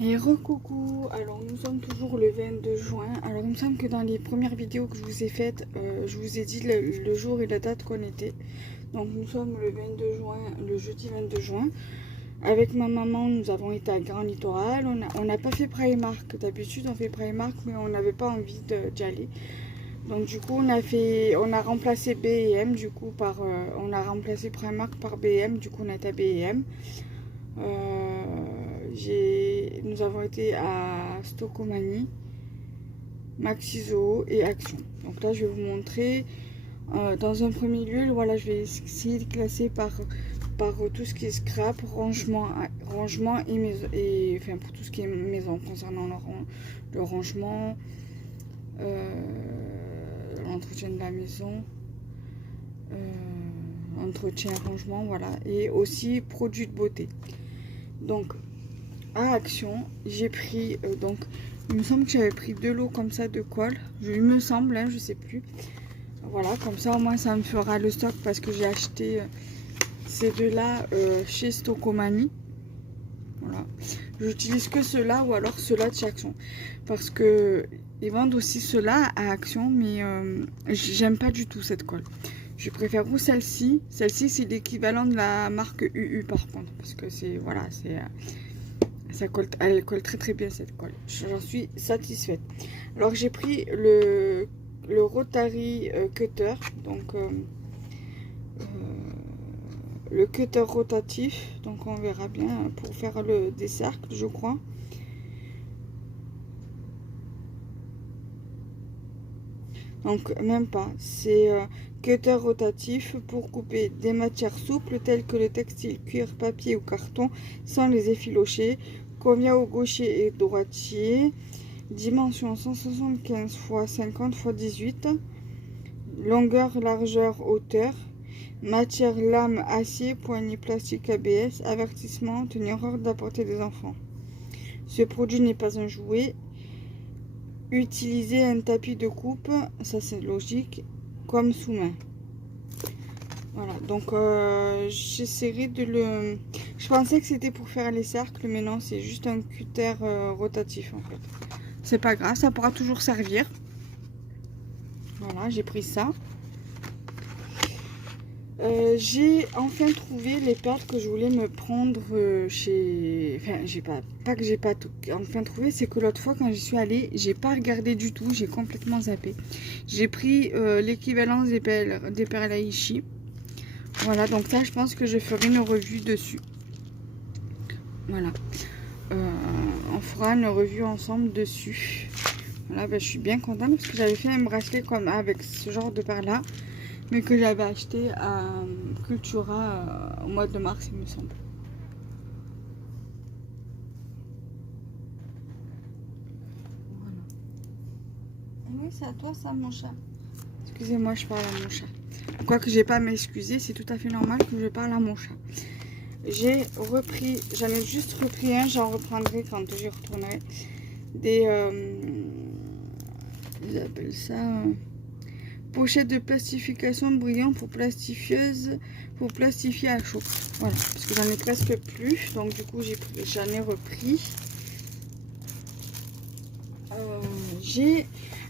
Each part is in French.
Et recoucou, alors nous sommes toujours le 22 juin. Alors il me semble que dans les premières vidéos que je vous ai faites, je vous ai dit le jour et la date qu'on était. Donc nous sommes le 22 juin, le jeudi 22 juin. Avec ma maman, nous avons été à Grand Littoral. On n'a pas fait Primark. D'habitude on fait Primark, mais on n'avait pas envie d'y aller. Donc du coup on a remplacé B&M du coup par, on a remplacé Primark par B&M. Du coup on a été à B&M. Nous avons été à Stocomanie, Maxi-Zoo et Action. Donc là, je vais vous montrer. Dans un premier lieu, voilà, je vais essayer de classer par tout ce qui est scrap, rangement et enfin pour tout ce qui est maison, concernant le rangement, l'entretien de la maison, entretien, rangement, voilà, et aussi produits de beauté. Donc à Action, j'ai pris donc il me semble que j'avais pris 2 lots comme ça de colle, il me semble, hein, je sais plus. Voilà, comme ça au moins ça me fera le stock parce que j'ai acheté ces deux-là chez Stocomanie. Voilà, j'utilise que ceux-là ou alors ceux-là de chez Action parce que ils vendent aussi ceux-là à Action, mais j'aime pas du tout cette colle. Je préfère ou celle-ci. Celle-ci c'est l'équivalent de la marque UU par contre, parce que c'est voilà, c'est ça colle, elle colle très très bien cette colle. J'en suis satisfaite. Alors j'ai pris le Rotary Cutter, donc le cutter rotatif. Donc on verra bien pour faire des cercles, je crois. Donc même pas, c'est cutter rotatif pour couper des matières souples telles que le textile, cuir, papier ou carton sans les effilocher. Convient aux gauchers et droitiers. Dimension 175 x 50 x 18. Longueur, largeur, hauteur. Matière, lame, acier, poignée plastique ABS. Avertissement, tenir hors de la portée des enfants. Ce produit n'est pas un jouet. Utiliser un tapis de coupe, ça c'est logique, comme sous-main. Voilà, donc j'essaierai de le... Je pensais que c'était pour faire les cercles, mais non, c'est juste un cutter rotatif en fait. C'est pas grave, ça pourra toujours servir. Voilà, j'ai pris ça. J'ai enfin trouvé les perles que je voulais me prendre chez... Enfin, j'ai pas que j'ai pas tout enfin trouvé, c'est que l'autre fois quand j'y suis allée, j'ai pas regardé du tout, j'ai complètement zappé. J'ai pris l'équivalence des perles Aichi. Voilà, donc ça je pense que je ferai une revue dessus. Voilà. On fera une revue ensemble dessus. Voilà, ben, je suis bien contente parce que j'avais fait un bracelet comme avec ce genre de perles là, mais que j'avais acheté à Cultura au mois de mars, il me semble. Voilà. Oui, c'est à toi ça, mon chat. Excusez-moi, je parle à mon chat. Quoique j'ai pas à m'excuser, c'est tout à fait normal que je parle à mon chat. J'ai repris, j'en ai juste repris un, j'en reprendrai quand j'y retournerai. Ils appellent ça pochette de plastification brillant pour plastifieuse, pour plastifier à chaud. Voilà, parce que j'en ai presque plus, donc du coup j'en ai repris.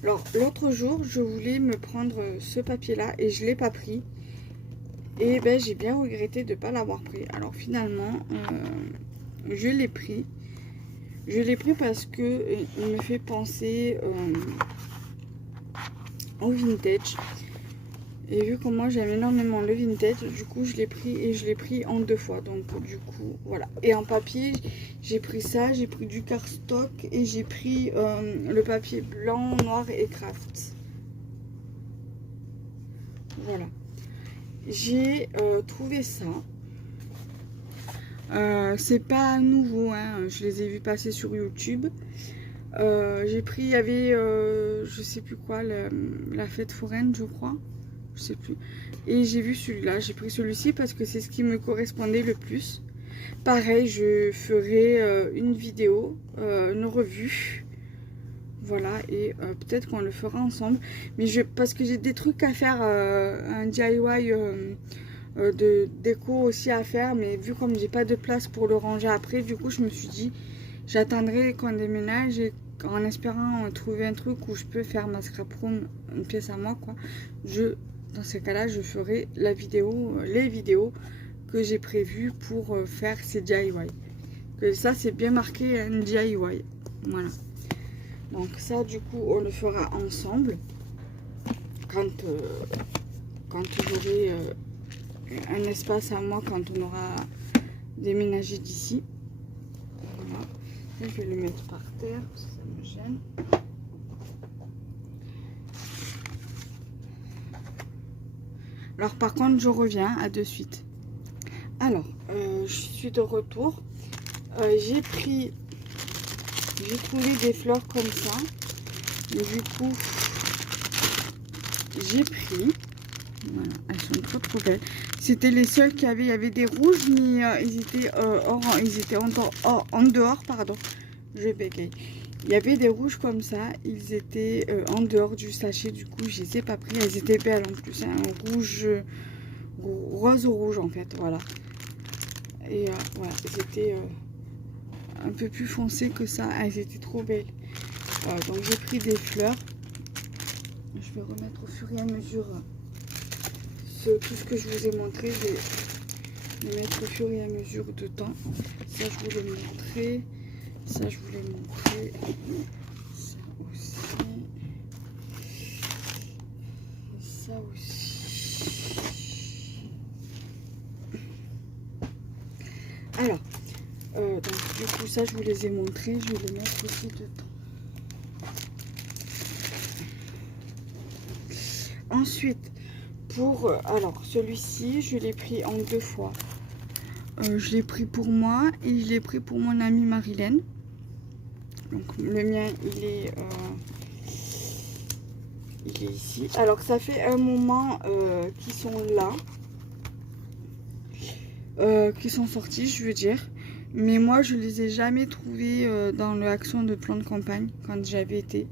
Alors l'autre jour, je voulais me prendre ce papier là et je l'ai pas pris. Et ben j'ai bien regretté de ne pas l'avoir pris. Alors finalement, je l'ai pris. Je l'ai pris parce que il me fait penser au vintage. Et vu que moi j'aime énormément le vintage, du coup je l'ai pris et je l'ai pris en 2 fois. Donc du coup voilà. Et en papier, j'ai pris ça, j'ai pris du cardstock et j'ai pris le papier blanc, noir et craft. Voilà. J'ai trouvé ça. C'est pas nouveau, hein. Je les ai vus passer sur YouTube. J'ai pris, il y avait, je sais plus quoi, la fête foraine, je crois. Je sais plus. Et j'ai vu celui-là. J'ai pris celui-ci parce que c'est ce qui me correspondait le plus. Pareil, je ferai une vidéo, une revue. Voilà, et peut-être qu'on le fera ensemble. Mais parce que j'ai des trucs à faire, un DIY de déco aussi à faire. Mais vu comme j'ai pas de place pour le ranger après, du coup je me suis dit, j'attendrai qu'on déménage et en espérant trouver un truc où je peux faire ma scrap room, une pièce à moi quoi. Dans ces cas-là, je ferai les vidéos que j'ai prévues pour faire ces DIY. Que ça, c'est bien marqué un DIY. Voilà. Donc ça, du coup, on le fera ensemble quand j'aurai un espace à moi, quand on aura déménagé d'ici. Voilà. Et je vais le mettre par terre parce que ça me gêne. Alors par contre, je reviens à de suite. Alors, je suis de retour. J'ai trouvé des fleurs comme ça. Et du coup, j'ai pris. Voilà, elles sont trop belles. C'était les seules qu'il y avait. Il y avait des rouges, mais ils étaient en dehors, pardon. Je bégaye. Il y avait des rouges comme ça. Ils étaient en dehors du sachet. Du coup, je les ai pas pris. Elles étaient belles en plus. Un rouge, rose ou rouge en fait. Voilà. Et voilà, elles étaient un peu plus foncées que ça. Elles étaient trop belles. Donc j'ai pris des fleurs. Je vais remettre au fur et à mesure tout ce que je vous ai montré. Je vais le mettre au fur et à mesure de temps. Ça, je vous l'ai montré. Ça, je vous l'ai montré. Ça aussi. Ça aussi. Alors, donc, du coup, ça, je vous les ai montrés. Je vais les mettre aussi dedans. Ensuite, alors, celui-ci, je l'ai pris en 2 fois. Je l'ai pris pour moi et je l'ai pris pour mon amie Marilène. Donc, le mien, il est ici. Alors, ça fait un moment qu'ils sont là. Qui sont sortis, je veux dire. Mais moi, je les ai jamais trouvés dans le Action de plan de campagne quand j'avais été.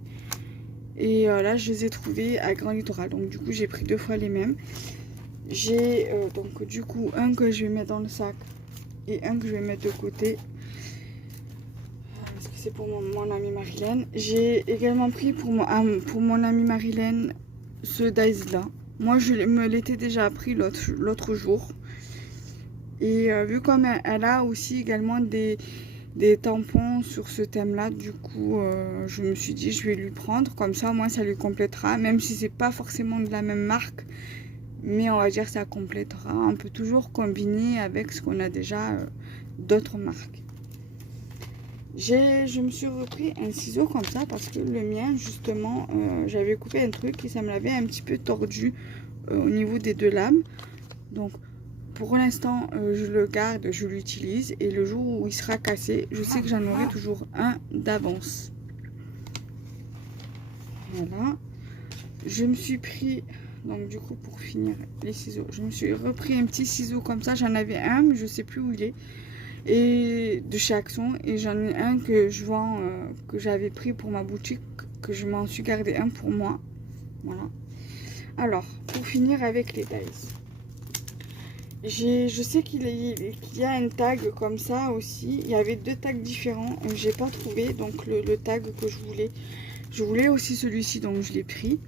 Et là, je les ai trouvés à Grand Littoral. Donc, du coup, j'ai pris 2 fois les mêmes. J'ai donc, du coup, un que je vais mettre dans le sac et un que je vais mettre de côté. Parce que c'est pour mon amie Marilène. J'ai également pris pour mon amie Marilène ce Daisy-là. Moi, je me l'étais déjà pris l'autre jour. Et vu comme elle a aussi également des tampons sur ce thème-là, du coup, je me suis dit, je vais lui prendre. Comme ça, au moins, ça lui complétera. Même si c'est pas forcément de la même marque. Mais on va dire ça complétera. On peut toujours combiner avec ce qu'on a déjà d'autres marques. Je me suis repris un ciseau comme ça parce que le mien, justement, j'avais coupé un truc et ça me l'avait un petit peu tordu au niveau des 2 lames. Donc, pour l'instant, je le garde, je l'utilise. Et le jour où il sera cassé, je sais que j'en aurai toujours un d'avance. Voilà. Je me suis pris... Donc du coup, pour finir les ciseaux, je me suis repris un petit ciseau comme ça. J'en avais un, mais je sais plus où il est. Et de chez Action. Et j'en ai un que je vends, que j'avais pris pour ma boutique, que je m'en suis gardé un pour moi. Voilà. Alors, pour finir avec les dies. Je sais qu'il y a un tag comme ça aussi. Il y avait 2 tags différents. J'ai pas trouvé donc le tag que je voulais. Je voulais aussi celui-ci, donc je l'ai pris.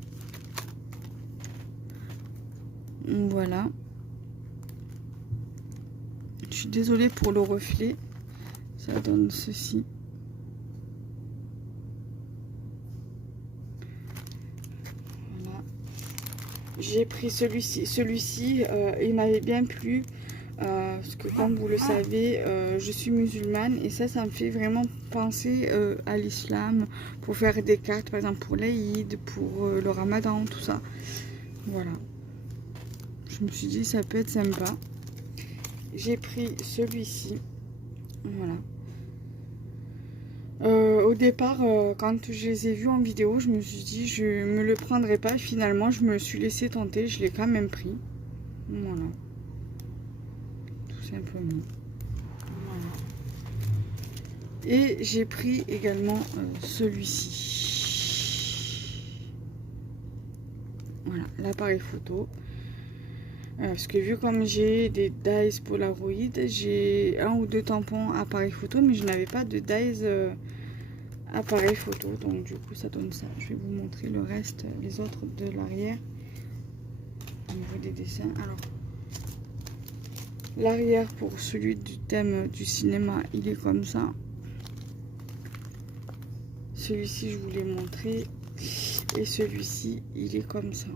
Voilà. Je suis désolée pour le reflet. Ça donne ceci. Voilà. J'ai pris celui-ci. Celui-ci, il m'avait bien plu. Parce que comme vous le savez, je suis musulmane. Et ça me fait vraiment penser à l'islam. Pour faire des cartes, par exemple pour l'Aïd, pour le Ramadan, tout ça. Voilà. Je me suis dit ça peut être sympa. J'ai pris celui-ci. Voilà. Au départ, quand je les ai vus en vidéo, je me suis dit je me le prendrai pas. Finalement, je me suis laissé tenter. Je l'ai quand même pris. Voilà. Tout simplement. Voilà. Et j'ai pris également celui-ci. Voilà, l'appareil photo. Parce que vu comme j'ai des dies Polaroid, j'ai 1 ou 2 tampons appareil photo, mais je n'avais pas de dies appareil photo. Donc du coup ça donne ça. Je vais vous montrer le reste, les autres de l'arrière. Au niveau des dessins. Alors, l'arrière pour celui du thème du cinéma, il est comme ça. Celui-ci, je vous l'ai montré. Et celui-ci, il est comme ça.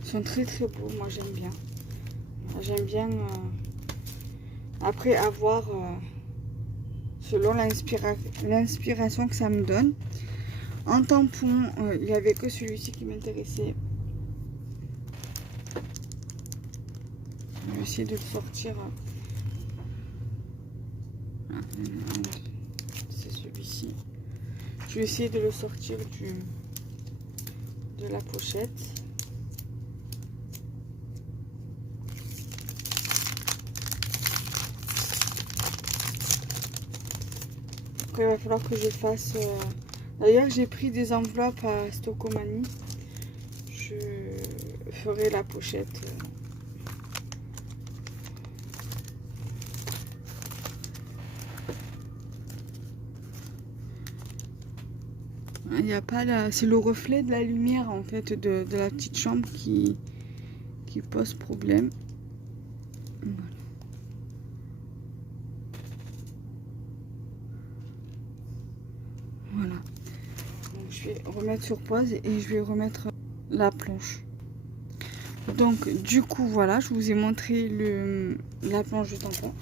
Ils sont très très beaux, moi j'aime bien. J'aime bien, après avoir, selon l'inspiration que ça me donne. En tampon, il n'y avait que celui-ci qui m'intéressait. Je vais essayer de le sortir. C'est celui-ci. Je vais essayer de le sortir de la pochette. Après, il va falloir que je fasse... D'ailleurs, j'ai pris des enveloppes à Stocomanie. Je ferai la pochette. Il n'y a pas la... C'est le reflet de la lumière, en fait, de la petite chambre qui pose problème. Voilà. Voilà. Donc, je vais remettre sur pause et je vais remettre la planche. Donc du coup voilà, je vous ai montré la planche de tampon.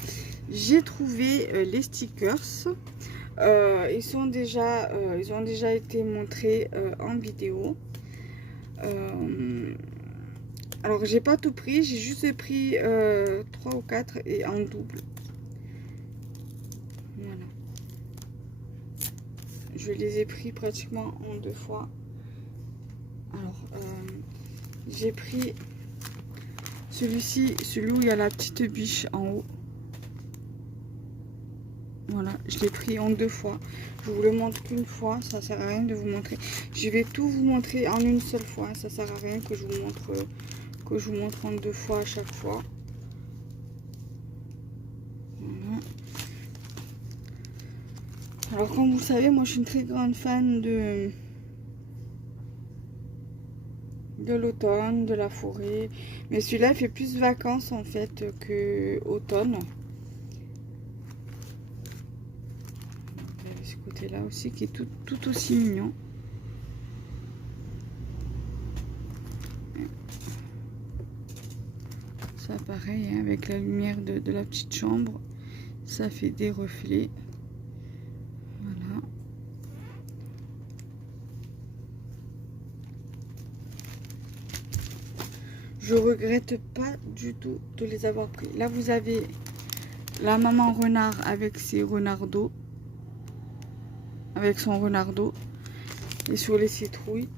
J'ai trouvé les stickers. Ils ont déjà été montrés en vidéo. Alors j'ai pas tout pris, j'ai juste pris 3 ou 4 et en double. Voilà. Je les ai pris pratiquement en 2 fois. Alors j'ai pris celui-ci, celui où il y a la petite biche en haut. Voilà, je l'ai pris en 2 fois. Je vous le montre qu'une fois, ça sert à rien de vous montrer. Je vais tout vous montrer en une seule fois. Ça sert à rien que je vous montre en 2 fois à chaque fois. Voilà. Alors comme vous le savez, moi je suis une très grande fan de l'automne, de la forêt. Mais celui-là fait plus vacances en fait que automne. Ce côté là aussi qui est tout aussi mignon. Ça pareil hein, avec la lumière de la petite chambre, ça fait des reflets. Voilà. Je regrette pas du tout de les avoir pris. Là vous avez la maman renard avec ses renardeaux. Avec son renardeau. Et sur les citrouilles.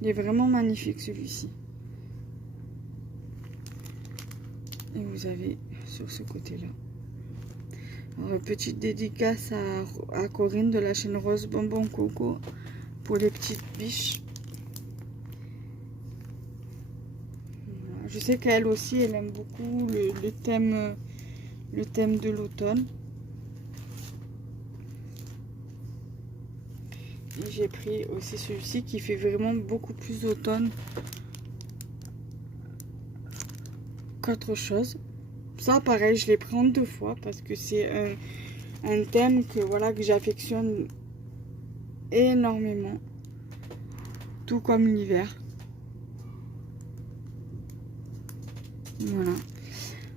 Il est vraiment magnifique celui-ci. Et vous avez sur ce côté-là. Petite dédicace à Corinne de la chaîne Rose Bonbon Coco pour les petites biches. Voilà. Je sais qu'elle aussi, elle aime beaucoup le thème de l'automne. Et j'ai pris aussi celui-ci qui fait vraiment beaucoup plus d'automne qu'autre chose. Ça pareil, je l'ai pris en 2 fois parce que c'est un thème que voilà que j'affectionne énormément. Tout comme l'hiver. Voilà.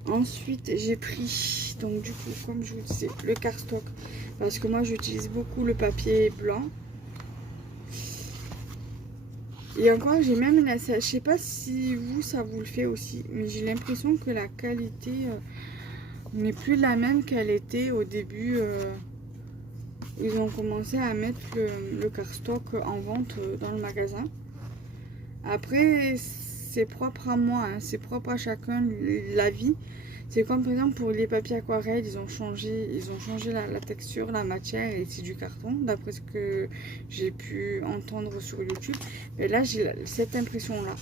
Ensuite, j'ai pris, donc du coup, comme je vous disais, le cardstock. Parce que moi, j'utilise beaucoup le papier blanc. Et encore, j'ai même la... Je sais pas si vous, ça vous le fait aussi. Mais j'ai l'impression que la qualité n'est plus la même qu'elle était au début. Ils ont commencé à mettre le cardstock en vente dans le magasin. Après, c'est propre à moi. Hein, c'est propre à chacun la vie. C'est comme par exemple pour les papiers aquarelles, ils ont changé la texture, la matière, et c'est du carton, d'après ce que j'ai pu entendre sur YouTube. Et là, j'ai cette impression-là.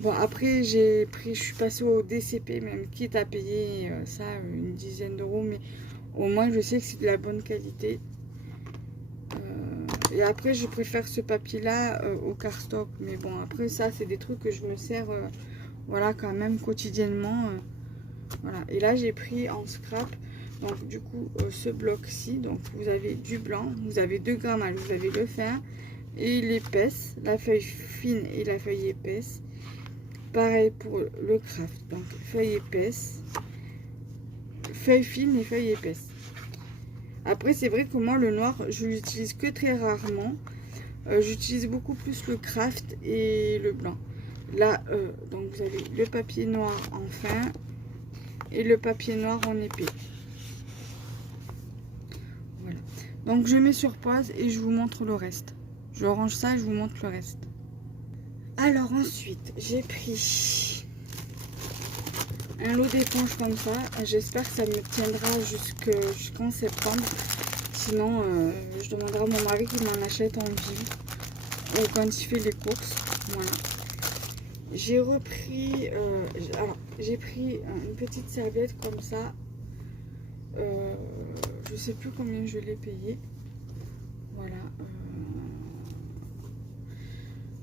Bon, après, je suis passée au DCP, même quitte à payer ça une dizaine d'euros, mais au moins je sais que c'est de la bonne qualité. Et après, je préfère ce papier-là au cardstock. Mais bon, après, ça, c'est des trucs que je me sers, voilà, quand même quotidiennement. Voilà. Et là, j'ai pris en scrap, donc du coup, ce bloc-ci. Donc, vous avez du blanc, vous avez 2 grammages, vous avez le fin et l'épaisse, la feuille fine et la feuille épaisse. Pareil pour le craft, donc feuille épaisse, feuille fine et feuille épaisse. Après, c'est vrai que moi, le noir, je l'utilise que très rarement. J'utilise beaucoup plus le craft et le blanc. Là, donc vous avez le papier noir en fin et le papier noir en épais. Voilà. Donc, je mets sur pause et je vous montre le reste. Je range ça et je vous montre le reste. Alors ensuite, j'ai pris un lot d'éponges comme ça. J'espère que ça me tiendra jusqu'en septembre. Sinon, je demanderai à mon mari qu'il m'en achète en ville quand il fait les courses. Voilà. J'ai repris, j'ai pris une petite serviette comme ça. Je sais plus combien je l'ai payé. Voilà.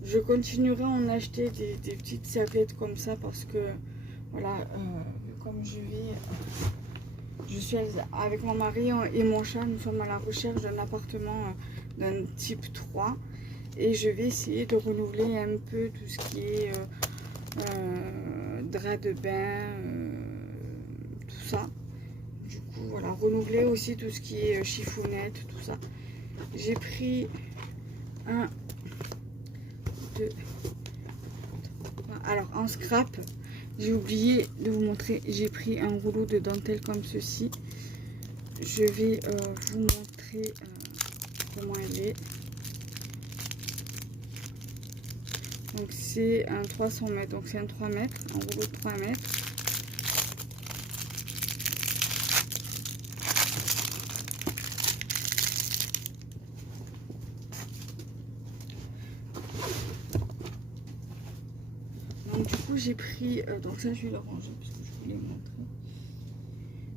Je continuerai à en acheter des petites serviettes comme ça parce que voilà, comme je suis avec mon mari et mon chat, nous sommes à la recherche d'un appartement d'un type 3 et je vais essayer de renouveler un peu tout ce qui est drap de bain, tout ça. Du coup, voilà, renouveler aussi tout ce qui est chiffonnette, tout ça. J'ai pris un, deux, alors en scrap, j'ai oublié de vous montrer, j'ai pris un rouleau de dentelle comme ceci. Je vais vous montrer comment elle est. Donc c'est un 300 mètres, donc c'est un 3 mètres, un rouleau de 3 mètres. Donc du coup j'ai pris, donc ça je vais le ranger parce que je voulais montrer.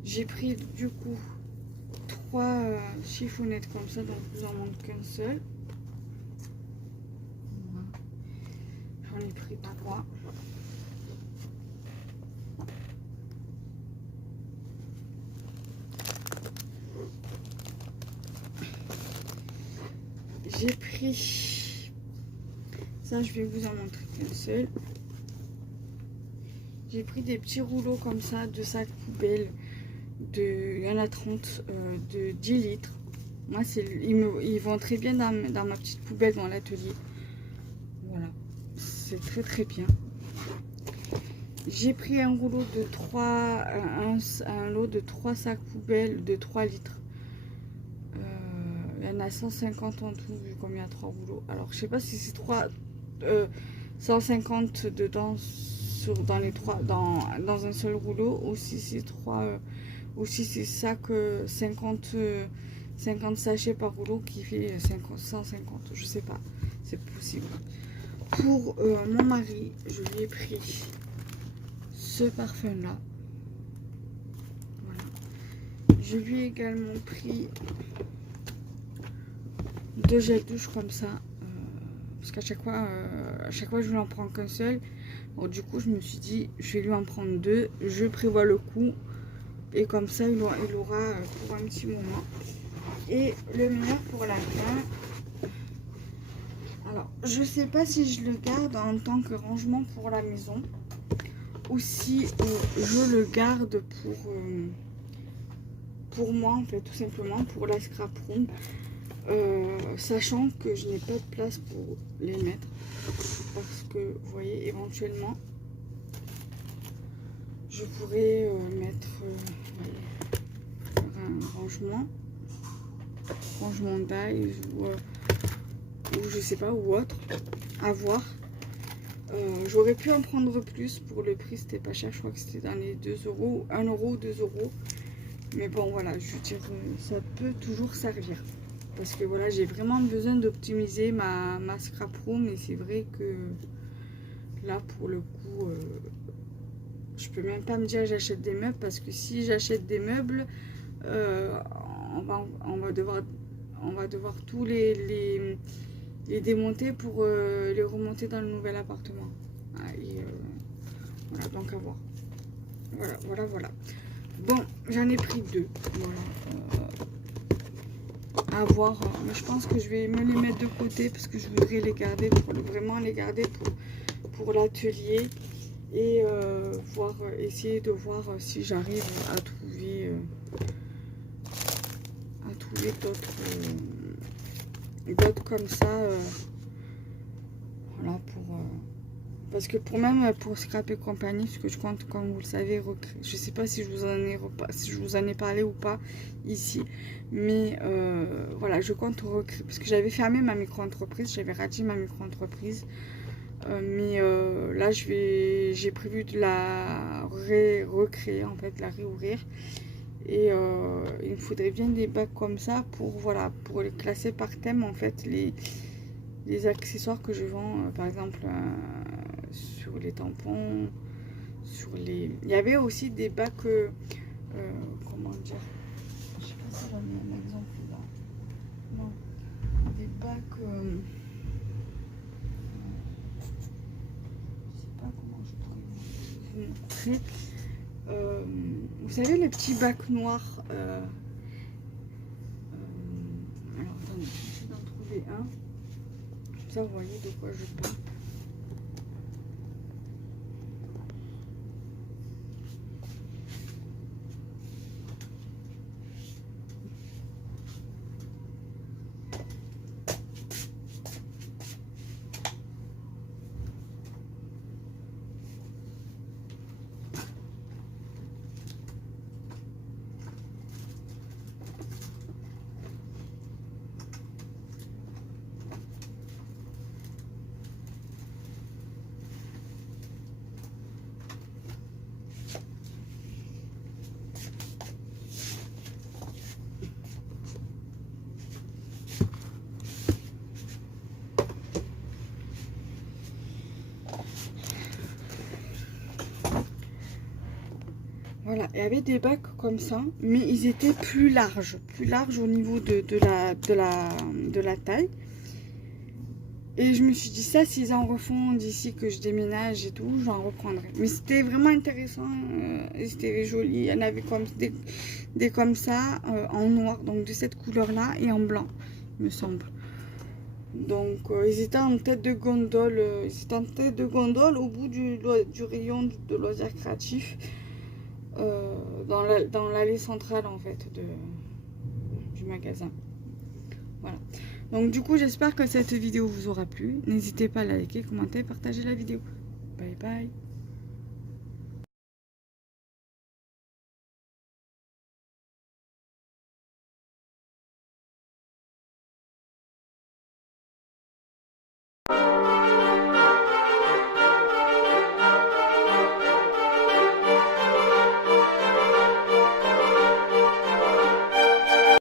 J'ai pris du coup 3 chiffonnettes comme ça, donc je vous en montre qu'un seul. J'en ai pris 3. J'ai pris, ça je vais vous en montrer qu'un seul. J'ai pris des petits rouleaux comme ça de sacs poubelles. Il y en a 30 de 10 litres. Moi, ils vont très bien dans ma petite poubelle dans l'atelier. Voilà, c'est très très bien. J'ai pris un rouleau de 3, un lot de 3 sacs poubelles de 3 litres. Il y en a 150 en tout, vu comme il y a 3 rouleaux. Alors, je sais pas si c'est 150 dedans dans les 3 dans un seul rouleau, ou si c'est 3 ou si c'est ça que 50 sachets par rouleau qui fait 150, je sais pas, c'est possible. Pour mon mari, je lui ai pris ce parfum là, voilà. Je lui ai également pris 2 gels douche comme ça, parce qu'à chaque fois je lui en prends qu'un seul. Donc, du coup je me suis dit je vais lui en prendre 2, je prévois le coût et comme ça il aura pour un petit moment. Et le meilleur pour la fin, alors je sais pas si je le garde en tant que rangement pour la maison ou si je le garde pour moi, en fait, tout simplement pour la scrap room, sachant que je n'ai pas de place pour les mettre, parce que vous voyez, éventuellement je pourrais mettre un rangement d'ail ou je sais pas, ou autre, à voir. J'aurais pu en prendre plus pour le prix, c'était pas cher, je crois que c'était dans les 2 euros, 1 euro, 2 euros. Mais bon, voilà, je veux dire, ça peut toujours servir. Parce que voilà, j'ai vraiment besoin d'optimiser ma scrap room. Et c'est vrai que là, pour le coup, je peux même pas me dire j'achète des meubles. Parce que si j'achète des meubles, on va devoir tous les démonter pour les remonter dans le nouvel appartement. Ah, et, voilà, donc à voir. Voilà. Bon, j'en ai pris 2. Voilà. À voir. Mais je pense que je vais me les mettre de côté parce que je voudrais les garder vraiment les garder pour l'atelier. Et essayer de voir si j'arrive à trouver d'autres comme ça. Voilà, parce que pour Scrap et compagnie, parce que je compte, comme vous le savez, je sais pas si je vous en ai parlé ou pas ici, mais voilà, je compte recréer, parce que j'avais fermé ma micro-entreprise, j'avais raté ma micro-entreprise, mais là j'ai prévu de la recréer, en fait, la réouvrir, et il me faudrait bien des bacs comme ça pour les classer par thème, en fait, les accessoires que je vends, par exemple, sur les tampons, il y avait aussi des bacs, comment dire, je sais pas si j'en ai un exemple là, non, des bacs, je sais pas comment je pourrais vous montrer, vous savez les petits bacs noirs, alors attendez, j'essaie d'en trouver un, comme ça vous voyez de quoi je parle. Voilà, il y avait des bacs comme ça, mais ils étaient plus larges au niveau de la taille. Et je me suis dit, ça, s'ils en refont d'ici que je déménage et tout, j'en reprendrai. Mais c'était vraiment intéressant, c'était joli. Il y en avait comme des comme ça, en noir, donc de cette couleur-là, et en blanc, me semble. Donc, ils étaient en tête de gondole, au bout du rayon de loisirs créatifs. Dans l'allée centrale en fait du magasin. Voilà. Donc du coup j'espère que cette vidéo vous aura plu. N'hésitez pas à liker, commenter, partager la vidéo. Bye bye.